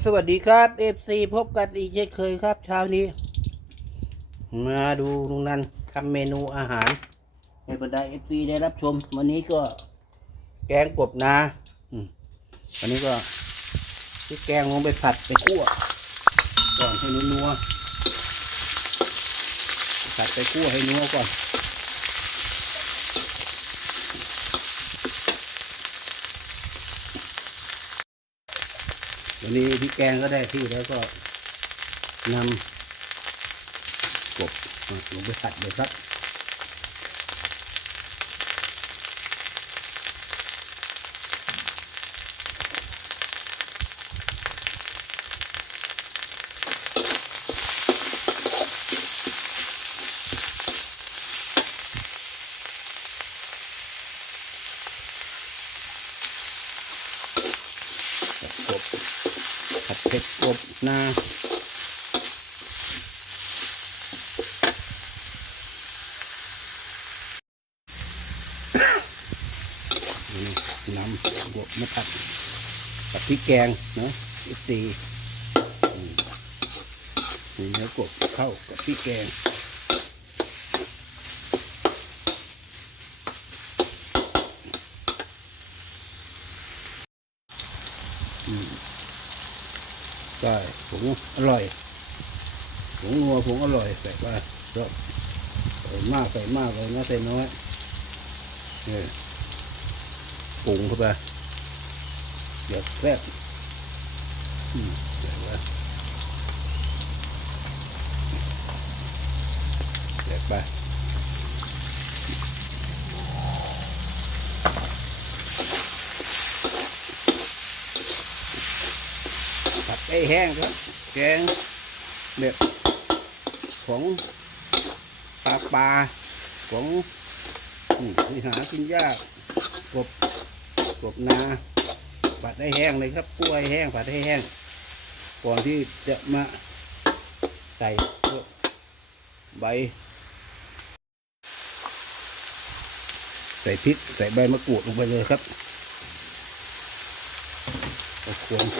็สวัสดีครับ FC พบกันอีกเช่นเคยครับเช้านี้ มาดูลุงนันทำเมนูอาหารให้บรรดา FC ได้รับชม วันนี้ก็แกงกบนาวันนี้ก็ที่แกงลงไปผัดไปคั่วก่อนให้นัวผัดไปคั่วให้นัวก่อน วันนี้พี่แกงก็ได้ที่แล้วก็นำกบลงไปตัดเลยครับ กบ ผัดเผ็ดกบนานี่นำกบมาผัดกับพริกแกงเนาะตีนี่เนื้อกบเข้ากับพริกแกง ใช่ผงอร่อยผงนัวผงอร่อยใส่ไปก็ใส่มากใส่มากเลยนะใส่น้อยนี่ปรุงเข้าไปเดี๋ยวแซ่บอืมใส่ไปใส่ไป ผัดให้แห้งครับ แกงแบบของปลาปลาของนี่หากินยากกบกบนาผัดให้แห้งเลยครับกล้วยแห้งผัดให้แห้ง ก่อนที่จะมาใส่ใบ ใส่พริกใส่ใบมะกรูดลงไปเลยครับเอาควร เพ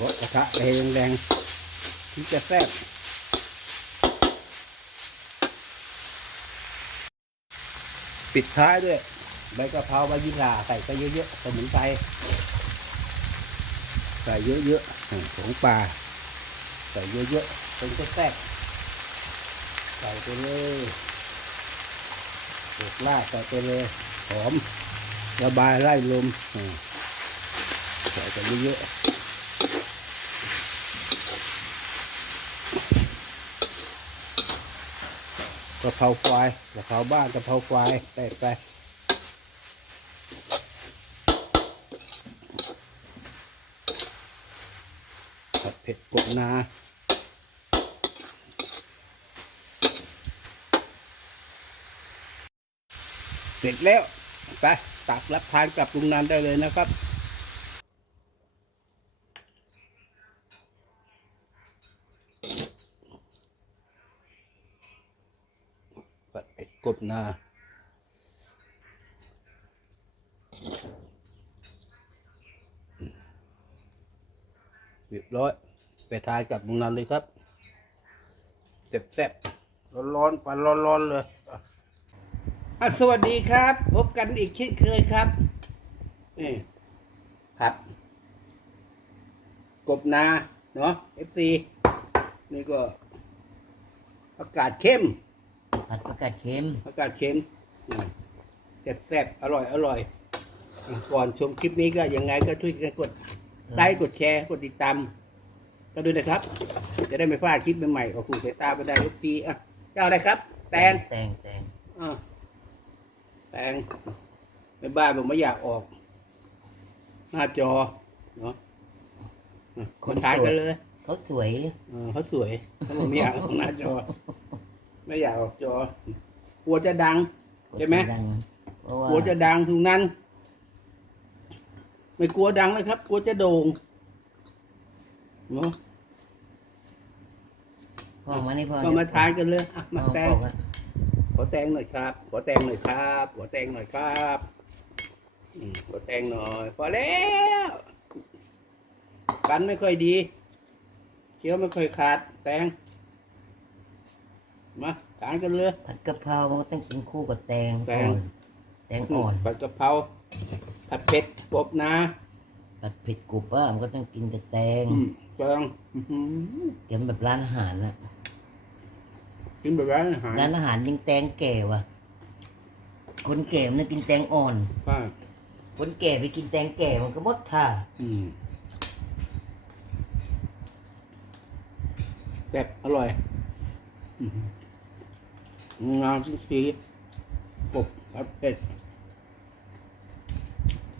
ราะกระทะแรงแรงๆที่จะแซ่บปิดท้ายด้วยใบกะเพราใบยี่หร่าใส่ไปเยอะๆสมุนไพรใส่เยอะๆของปลาใส่เยอะๆเป็นจะแซ่บใส่ไปเลยเด็กล่าใส่ไปเลยหอมระบายไล่ลมอืมใส่ไปเยอะๆะเพราควายกะเพราบ้านกะเพราควายแตกไปผัดเผ็ดกบนาเสร็จแล้วไปตักรับทานกับลุงนันได้เลยนะครับ ผัดเผ็ด กบนาเรียบร้อย ไปทานกับลุงนันเลยครับแซ่บๆร้อนๆปันร้อนๆเลยสวัสดีครับ พบกันอีกเช่นเคยครับนี่ผัดกบนา เนาะ FC นี่ก็อากาศเข้ม ผัดผักกาดเค็มอากาศเค็มแซ่บแซ่บๆอร่อยอร่อย ก่อนชมคลิปนี้ก็ยังไงก็ช่วยกันกดไลค์กดแชร์กดติดตามก็ด้วยนะครับ จะได้ไม่พลาดคลิปใหม่ๆออกสู่สายตาบรรดาลูกปีอะเจ้าอะไรครับ แตงแตงแตงอะแตงในบ้านผมไม่อยากออก หน้าจอเนาะอะคนถ่ายกันเลย เขาสวย เออเขาสวยเขาบอกไม่อยากออกหน้าจอ ไม่อยากออกจอกลัวจะดัง ใช่ไหมดังเพราะว่ากลัวจะดังทุกนั้น ไม่กลัวดังเลยครับ กลัวจะโด่งเนาะพ่อมานี่พ่อก็มาทานกันเลยอะมาพ่อแตงบอกว่าขอแตงหน่อยครับ ขอแตงหน่อยครับขอแตงหน่อยครับอืมกดแตงหน่อยพอแล้วกันไม่ค่อยดีเคี้ยวไม่ค่อยขาด แตง มาทานกันเลย ผัดกะเพรามันก็ต้องกินคู่กับแตงแตอ่งอนแตงอ่อนผัดกะเพราผัดเผ็ดกบนาผัดเผ็ดกรุบอะมันก็ต้องกินกับแตงอืมแตงอื้อหือเดี๋ยวแบบร้านอาหารนะกินแบบร้านอาหารร้านอาหารยิงแตงแก่ว่ะ คนแก่มันกินแตงอ่อนป้าคนแก่ไปกินแตงแก่มันก็หมดท่าอืมแซ่บอร่อยอื้อหือ งามจริงๆกบผัดเผ็ด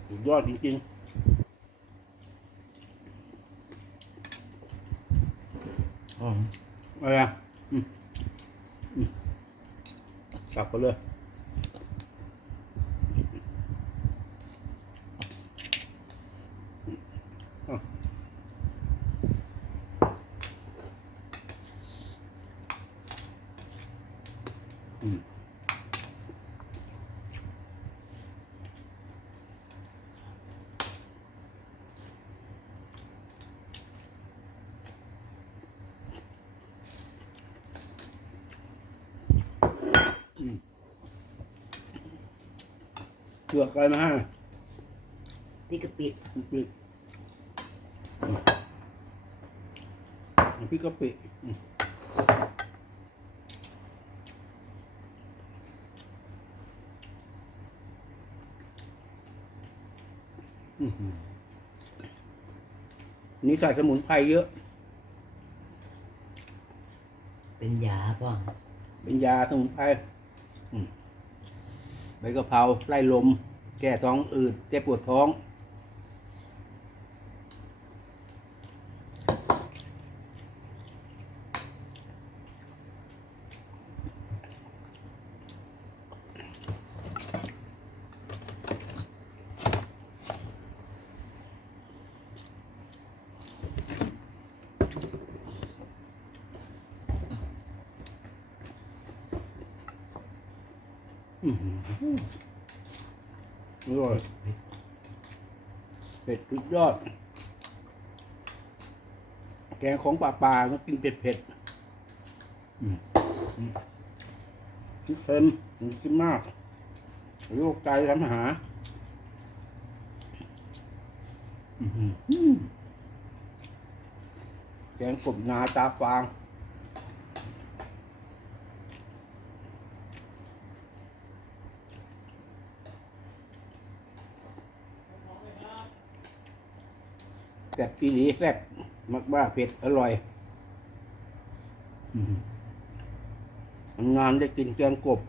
สุดยอดจริงๆอืมอะไรอะอืมอืมกลับไปเลย เกือกอะไรมาให้พี่กะปิพริกน้ำพริกกะปิอืมอื้อหือ นี่ใส่สมุนไพรเยอะ เป็นยาป่ะเป็นยาสมุนไพรอืมใบกะเพราไล่ลม แก้ท้องอืดแก้ปวดท้อง อื้อหืออร่อยเผ็ดสุดยอด แกงของป่าป่าๆต้องกินเผ็ดเผ็ดๆอืมอืมคิดเค็มอย่ากินมากโรคไตทำหาอื้อหือแกงกบนาตาฟาง แซ่บปีหลีแซ่บมากบ้าเผ็ดอร่อยอืมงานได้กินแกงกบ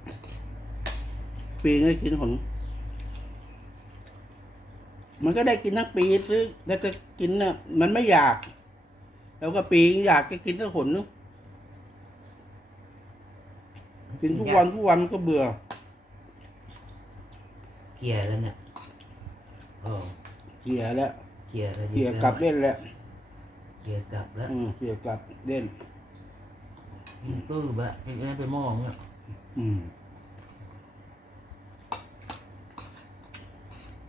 ปีนึงได้กินหนมันก็ได้กินทั้งปีซื้อแต่จะกินน่ะมันไม่อยาก แล้วก็ปีอยากจะกินทั้งหนนึงกินทุกวันทุกวันมันก็เบื่อ เกลียแล้วเนี่ยโอ้เกลียแล้ว เกลียแล้วเกลียกลับเล่นแล้วเกลียกลับแล้วอืมเกลียกลับเล่นตื้อบะเป็นไงไปมองอะอืม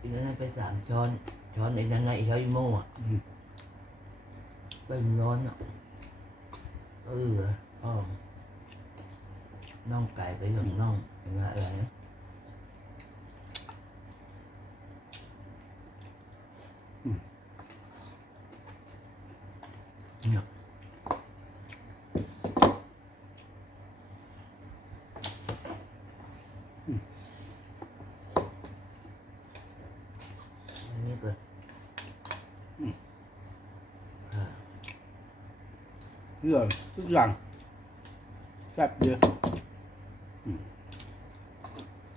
กินนั้นไปสามช้อน ช้อนไอ้นั่นไงไอ้ช้อนอีโม่อะอืมเป็นร้อนอะเอออ๋อน่องไก่ไปหนึ่งน่องเป็นไงอะไรนะเนี่ยอันนี้เปิดอ่าเรื่องทุกอย่างแซ่บเยอะอืม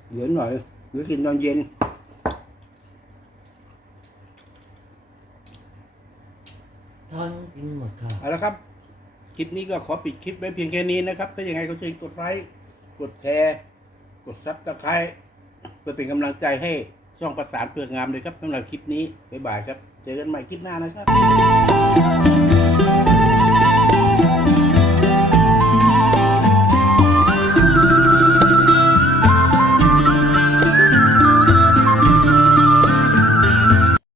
เหลือหน่อยเหลือกินตอนเย็ ทานกินหมดค่ะเอาละครับ คลิปนี้ก็ขอปิดคลิปไว้เพียงแค่นี้นะครับ ถ้าอย่างไรก็ช่วยกดไลค์ กดแชร์ กดซับสไครต์เพื่อเป็นกำลังใจให้ช่องประสานเพื่องามเลยครับสำหรับคลิปนี้ บ๊ายบายครับ เจอกันใหม่คลิปหน้านะครับ